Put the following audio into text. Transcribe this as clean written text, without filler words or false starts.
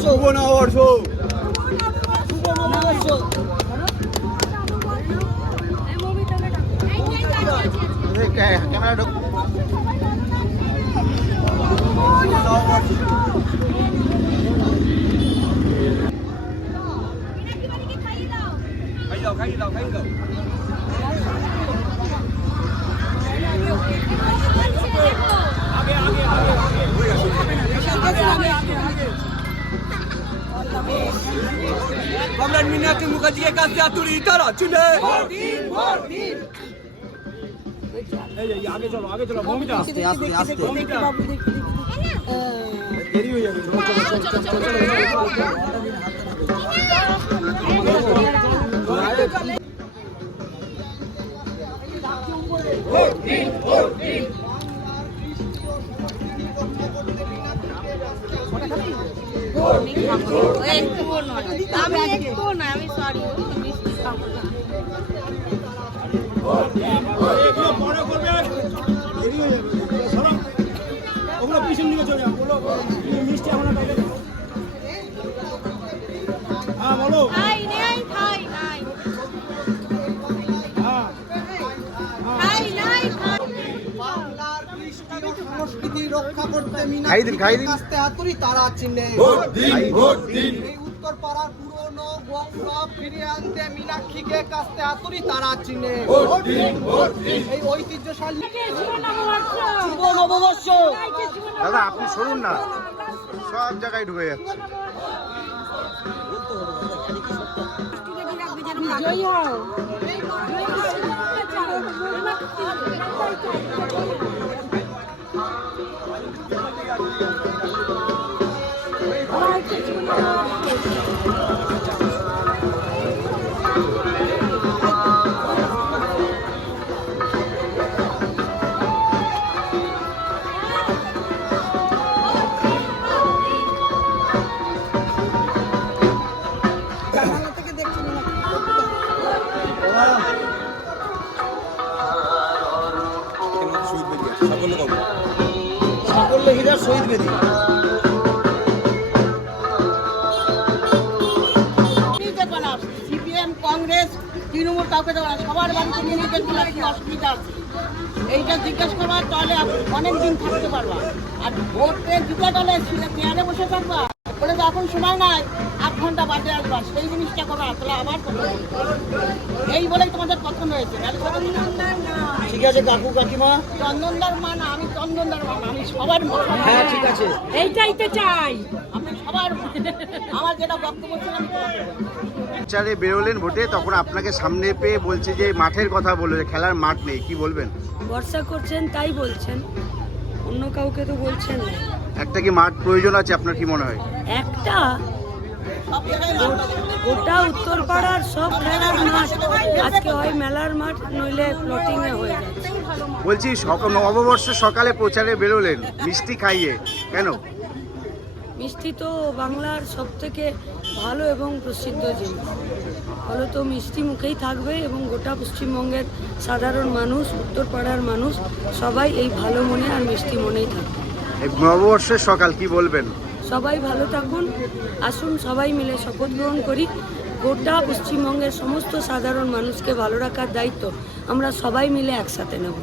শুভ নববর্ষ। ক্যামেরা ঢোক। কমরেড মীনাক্ষী মুখার্জিকে কাছে হাতুড়ি তারা চুলে আগে চলো ভূমিটা আস্তে আস্তে আস্তে দেরি হয়ে যাবে। আমি সরি ওগুলো পিছন দিকে চলে যাও। বলো মিষ্টি আমরা হ্যাঁ বলো সংস্কৃতি রক্ষা করতে কাস্তে হাতুড়ি তারা চিহ্নে এই উত্তর পাড়ার পুরনো গঙ্গা ফিরিয়ে আনতে মীনাক্ষীকে কাস্তে হাতুড়ি তারা চিহ্নে এই ঐতিহ্যশালী শুভ নববর্ষ। দাদা আপনি শুনুন না, সব জায়গায় ঢুকে যাচ্ছে। সাফল্য হীরার শহীদ বেদী। সিপিএম কংগ্রেস তৃণমূল কাউকে দেবো না, সবার বাড়িতে নিয়ে দেখবো কি অসুবিধা আছে এইটা জিজ্ঞেস করবার, তাহলে অনেক দিন থাকতে পারবা। আর ভোট পেয়ে দুটো দলে চেয়ারে বসে থাকবা বলে তো এখন সময় নাই, 8 ঘন্টা বাদে আসবা, সেই জিনিসটা করবা, তাহলে আবার এই বলেই তোমাদের পছন্দ হয়েছে। ঠিক আছে কাকু কাকিমা, চন্দনদার মা না, আমি চন্দনদার মা, আমি সবার মা। হ্যাঁ ঠিক আছে, এইটাই তো চাই, আমি সবার আমার যেটা বক্তব্য ছিল আমি প্রচারে বেরোলেন ভোটে, তখন আপনাকে সামনে পেয়ে বলছে যে মাঠের কথা বললো, যে খেলার মাঠ নেই, কি বলবেন? ভরসা করছেন তাই বলছেন, অন্য কাউকে তো বলছেন না। একটা কি মাঠ প্রয়োজন আছে আপনার, কি মনে হয়? একটা গোটা উত্তরপাড়ার সব খেলার মাঠ আজকে হয় মেলার মাঠ, নইলে প্লটিং এ হয়ে যাচ্ছে। বলছি নববর্ষের সকালে প্রচারে বেরোলেন মিষ্টি খাইয়ে, কেন? মিষ্টি তো বাংলার সব থেকে ভালো এবং প্রসিদ্ধ জিনিস, ফলত মিষ্টি মুখেই থাকবে এবং গোটা পশ্চিমবঙ্গের সাধারণ মানুষ, উত্তরপাড়ার মানুষ সবাই এই ভালো মনে আর মিষ্টি মনেই থাকবে। এই নববর্ষের সকাল কি বলবেন? সবাই ভালো থাকুন, আসুন সবাই মিলে শপথ গ্রহণ করি। গোটা পশ্চিমবঙ্গের সমস্ত সাধারণ মানুষকে ভালো রাখার দায়িত্ব আমরা সবাই মিলে একসাথে নেব।